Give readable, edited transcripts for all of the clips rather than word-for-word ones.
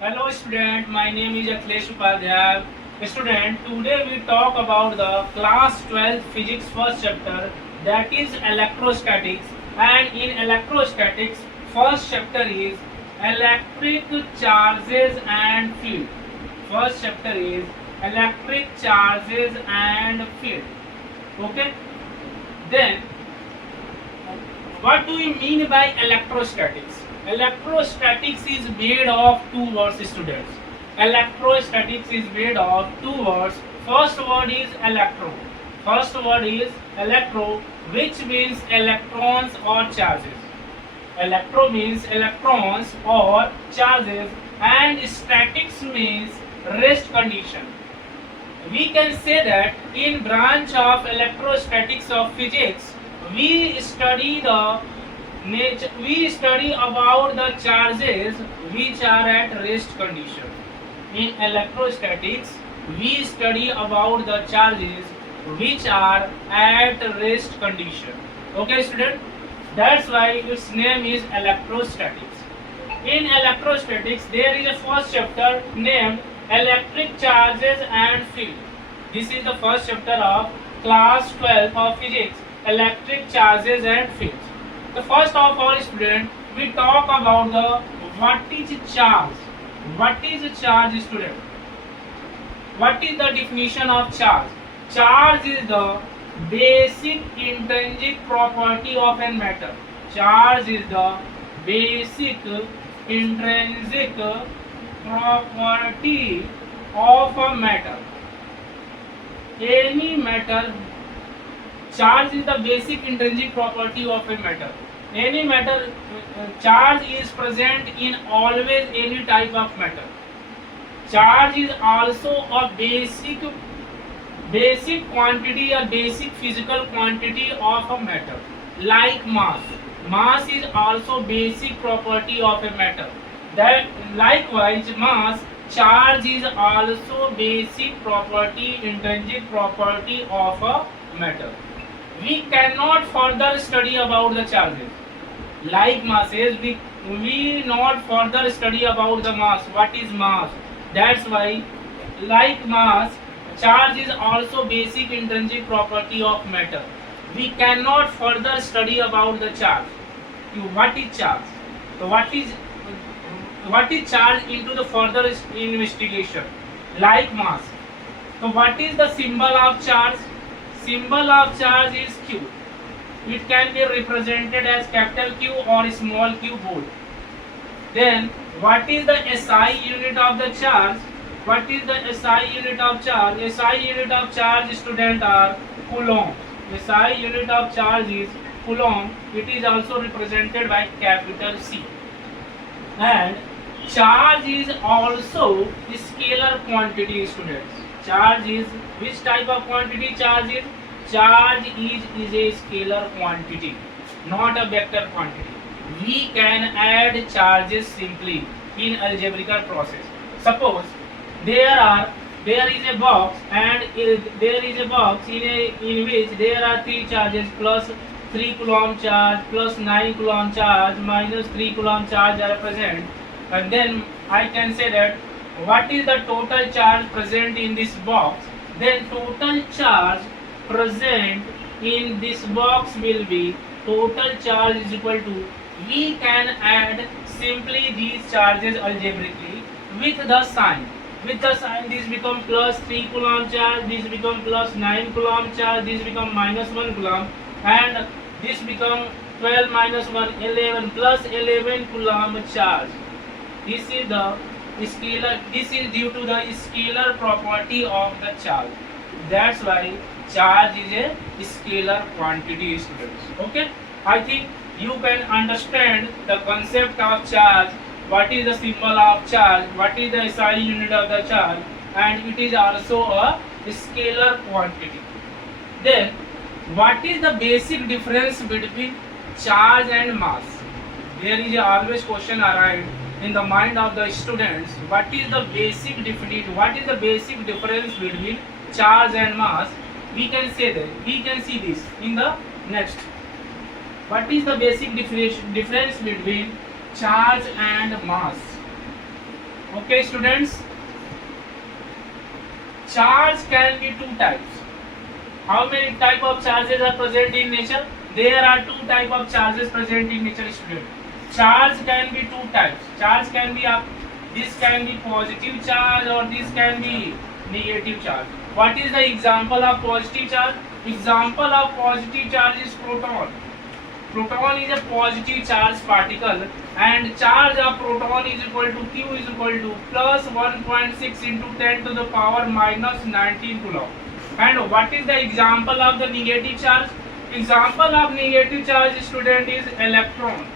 Hello student, my name is Akhilesh Upadhyay. Student, today we talk about the class 12 physics first chapter, that is electrostatics, and in electrostatics first chapter is electric charges and field. First chapter is electric charges and field. Okay, then what do we mean by electrostatics? Electrostatics is made of two words, students. Electrostatics is made of two words. First word is electro. First word is electro, which means electrons or charges. Electro means electrons or charges, and statics means rest condition. We can say that in branch of electrostatics of physics, we study the we study about the charges which are at rest condition. In electrostatics, we study about the charges which are at rest condition. Okay, student? That's why its name is electrostatics. In electrostatics, there is a first chapter named electric charges and field. This is the first chapter of class 12 of physics, electric charges and fields. The first of all, student, we talk about the what is charge. What is charge, student? What is the definition of charge? Charge is the basic intrinsic property of a matter. Charge is the basic intrinsic property of a matter. Any matter, charge is the basic intrinsic property of a matter. Any matter, charge is present in always any type of matter. Charge is also a basic quantity, a basic physical quantity of a matter, like mass. Mass is also basic property of a matter. That likewise, mass, charge is also basic property, intrinsic property of a matter. We cannot further study about the charges. Like masses, we not further study about the mass. What is mass? That's why, like mass, charge is also basic intrinsic property of matter. We cannot further study about the charge. What is charge? So what is charge into the further investigation? Like mass. So what is the symbol of charge? Symbol of charge is Q. It can be represented as capital Q or small q both. Then what is the SI unit of the charge? What is the SI unit of charge? SI unit of charge, student, are coulomb. SI unit of charge is coulomb. It is also represented by capital C. And charge is also scalar quantity, students. Charge is which type of quantity? Charge is a scalar quantity, not a vector quantity. We can add charges simply in algebraical process. Suppose there is a box, and there is a box in which there are three charges: plus 3 coulomb charge, plus 9 coulomb charge, minus 3 coulomb charge are present. And then I can say that what is the total charge present in this box? Then total charge present in this box will be, total charge is equal to, we can add simply these charges algebraically with the sign. With the sign, this become plus 3 coulomb charge, this become plus 9 coulomb charge, this become minus 1 coulomb, and this become 12 minus 1, 11, plus 11 coulomb charge. This is the scalar. This is due to the scalar property of the charge. That's why charge is a scalar quantity, students. Okay, I think you can understand the concept of charge. What is the symbol of charge? What is the SI unit of the charge? And it is also a scalar quantity. Then what is the basic difference between charge and mass? There is always question arise in the mind of the students. What is the basic definition? What is the basic difference between charge and mass? We can say that. We can see this in the next. What is the basic difference between charge and mass? Okay, students, charge can be two types. How many type of charges are present in nature? There are two type of charges present in nature, student. Charge can be two types. Charge can be up. This can be positive charge or this can be negative charge. What is the example of positive charge? Example of positive charge is proton. Proton is a positive charge particle and charge of proton is equal to Q is equal to plus 1.6 into 10 to the power minus 19 coulomb. And what is the example of the negative charge? Example of negative charge, student, is electron.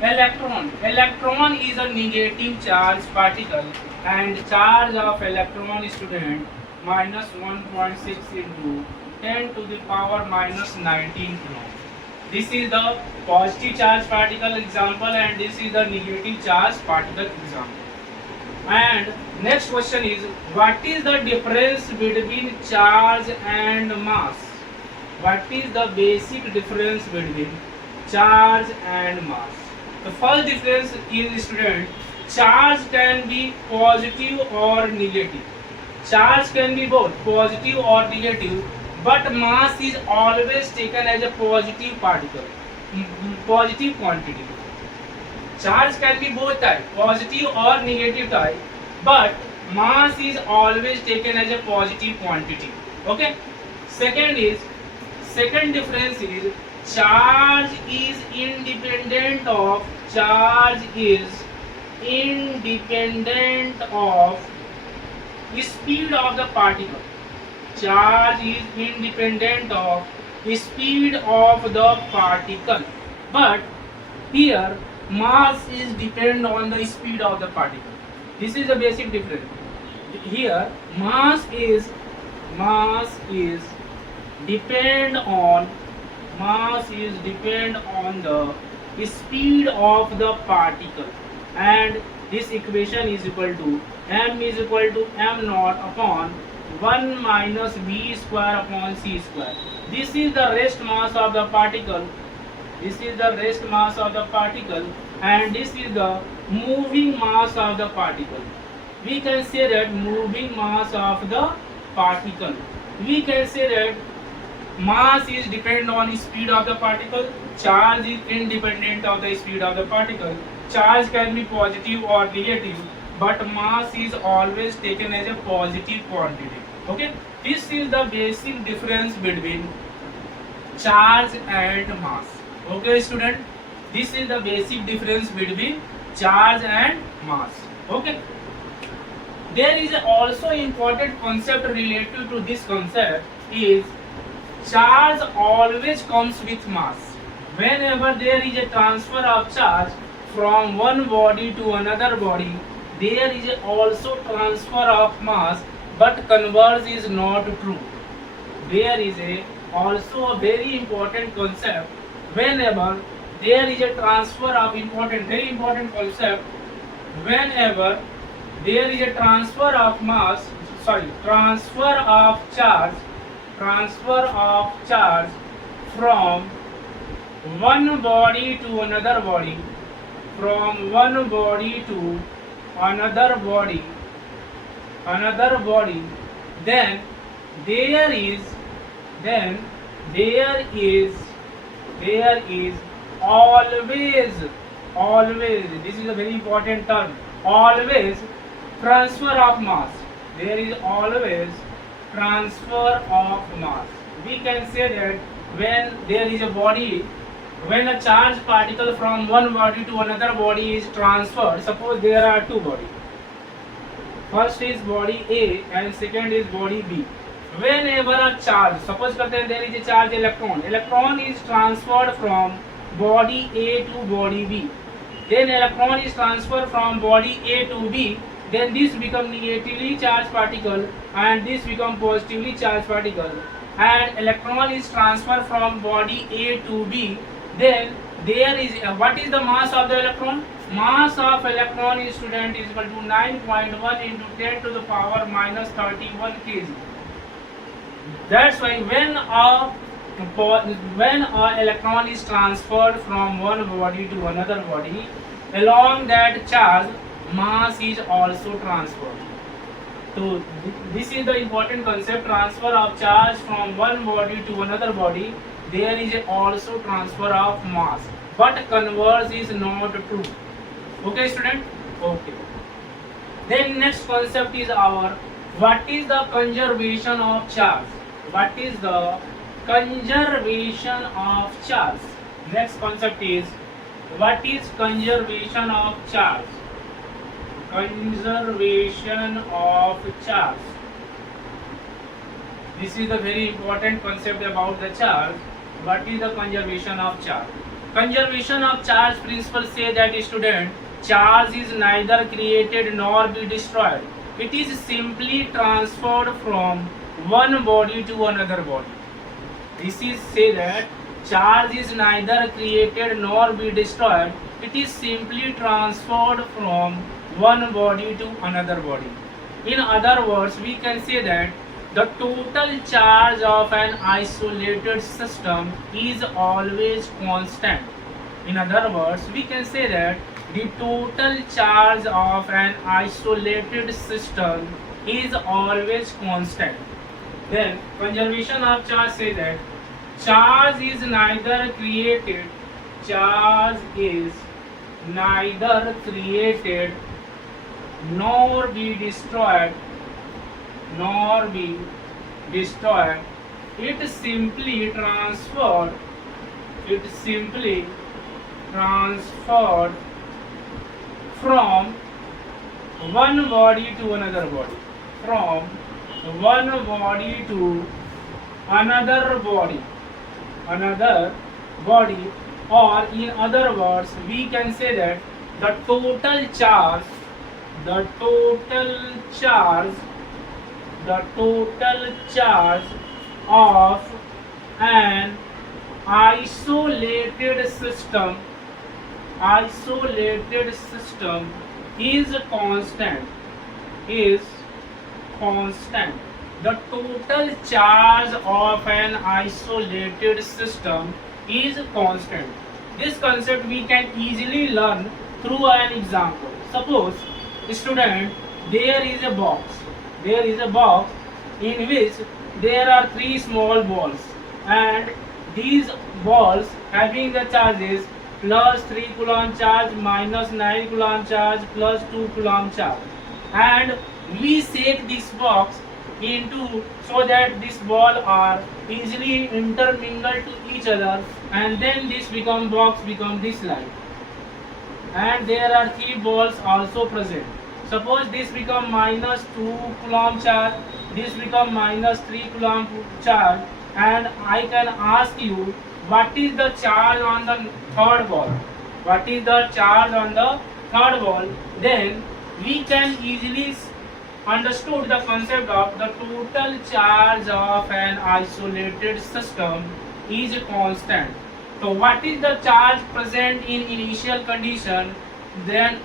Electron is a negative charge particle and charge of electron, student, minus 1.6 into 10 to the power minus 19 coulomb. This is the positive charge particle example and this is the negative charge particle example. And next question is, what is the difference between charge and mass? What is the basic difference between charge and mass? The first difference is, student, charge can be positive or negative. Charge can be both positive or negative, but mass is always taken as a positive particle, positive quantity. Charge can be both type, positive or negative type, but mass is always taken as a positive quantity. Okay. Second difference is charge is independent of speed of the particle. Charge is independent of speed of the particle, but here mass is depend on the speed of the particle. This is the basic difference. Here mass is depend on the speed of the particle, and this equation is equal to m is equal to m naught upon 1 minus v square upon c square. This is the rest mass of the particle. And this is the moving mass of the particle. We can say that moving mass of the particle. We can say that mass is dependent on the speed of the particle. Charge is independent of the speed of the particle. Charge can be positive or negative, but mass is always taken as a positive quantity. Okay, this is the basic difference between charge and mass. Okay, student, this is the basic difference between charge and mass. Okay, there is also important concept related to this concept is charge always comes with mass. Whenever there is a transfer of charge from one body to another body, there is also transfer of mass, but converse is not true. There is also a very important concept. Whenever there is a transfer of very important concept, whenever there is a transfer of charge from one body to another body, then there is always, this is a very important term, always transfer of mass. There is always transfer of mass. We can say that when there is a body, when a charged particle from one body to another body is transferred, suppose there are two bodies. First is body A and second is body B. Whenever a charge, suppose there is a charge electron is transferred from body A to body B. Then electron is transferred from body A to B. Then this becomes negatively charged particle and this becomes positively charged particle. And electron is transferred from body A to B. Then there is what is the mass of the electron? Mass of electron is, student, is equal to 9.1 into 10 to the power minus 31 kg. That's why when a electron is transferred from one body to another body, along that charge mass is also transferred. So this is the important concept, transfer of charge from one body to another body. There is also transfer of mass, but converse is not true. Okay student? Okay. Then next concept is our, what is the conservation of charge? What is the conservation of charge? Next concept is, what is conservation of charge? Conservation of charge. This is the very important concept about the charge. What is the conservation of charge? Conservation of charge principle say that student, charge is neither created nor be destroyed. It is simply transferred from one body to another body. This is say that charge is neither created nor be destroyed. It is simply transferred from one body to another body. In other words, we can say that the total charge of an isolated system is always constant. In other words, we can say that the total charge of an isolated system is always constant. Then conservation of charge say that charge is neither created, charge is neither created nor be destroyed, nor be destroyed. It simply transferred, it simply transferred from one body to another body, from one body to another body, another body, or in other words, we can say that the total charge, the total charge, the total charge of an isolated system, isolated system is constant, is constant. The total charge of an isolated system is constant. This concept we can easily learn through an example. Suppose, student, there is a box. There is a box in which there are three small balls, and these balls having the charges plus 3 coulomb charge, minus 9 coulomb charge, plus 2 coulomb charge, and we shake this box into so that this ball are easily intermingled to each other, and then this box become this line, and there are three balls also present. Suppose this become minus 2 coulomb charge, this become minus 3 coulomb charge, and I can ask you, what is the charge on the third ball? What is the charge on the third ball? Then we can easily understood the concept of the total charge of an isolated system is constant. So what is the charge present in initial condition? Then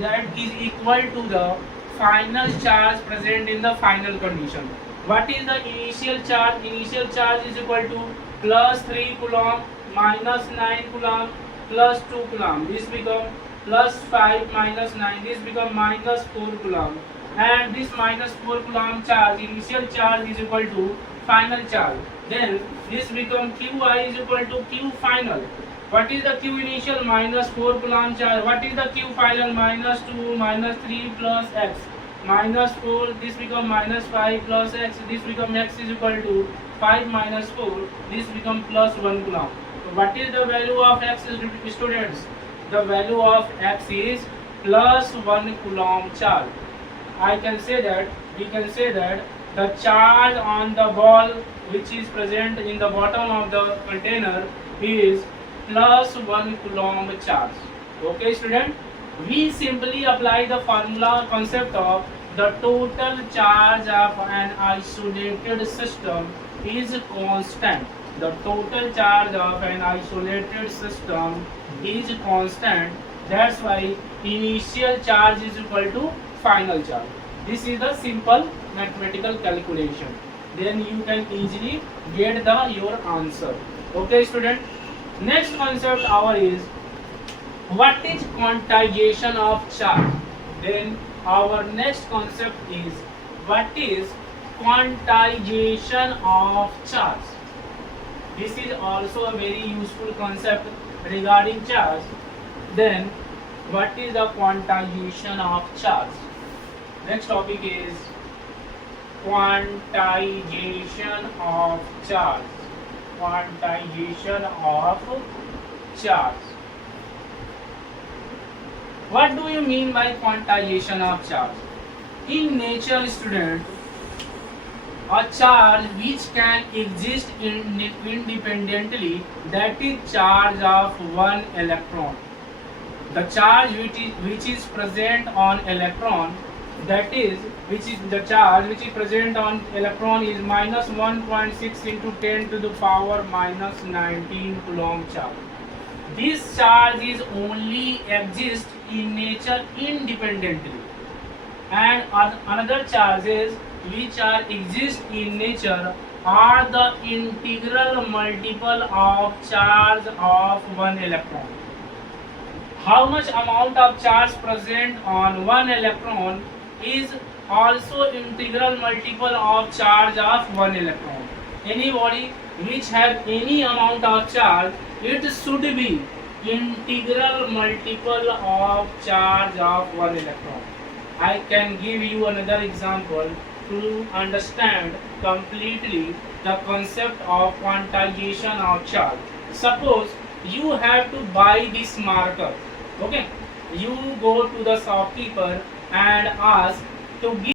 that is equal to the final charge present in the final condition. What is the initial charge? Initial charge is equal to plus 3 coulomb, minus 9 coulomb, plus 2 coulomb. This become plus 5 minus 9. This become minus 4 coulomb. And this minus 4 coulomb charge, initial charge is equal to final charge. Then this become Qi is equal to Q final. What is the Q initial? Minus 4 coulomb charge. What is the Q final? Minus 2 minus 3 plus x. Minus 4, this become minus 5 plus x. This become x is equal to 5 minus 4. This become plus 1 coulomb. So what is the value of x, students? The value of x is plus 1 coulomb charge. I can say that, we can say that the charge on the ball which is present in the bottom of the container is plus 1 coulomb charge. Okay student, we simply apply the formula concept of the total charge of an isolated system is constant. The total charge of an isolated system is constant. That's why initial charge is equal to final charge. This is the simple mathematical calculation. Then you can easily get your answer. Okay student. Next concept our is, what is quantization of charge? Then our next concept is what is quantization of charge. This is also a very useful concept regarding charge. Then what is the quantization of charge? Next topic is quantization of charge. Quantization of charge. What do you mean by quantization of charge? In nature, student, a charge which can exist independently, that is charge of one electron. The charge which is present on electron, that is the charge which is present on electron is minus 1.6 into 10 to the power minus 19 coulomb charge. This charge is only exist in nature independently, and another charges which are exist in nature are the integral multiple of charge of one electron. How much amount of charge present on one electron is also integral multiple of charge of one electron. Any body which have any amount of charge, it should be integral multiple of charge of one electron. I can give you another example to understand completely the concept of quantization of charge. Suppose you have to buy this marker. Okay, you go to the shopkeeper and ask to give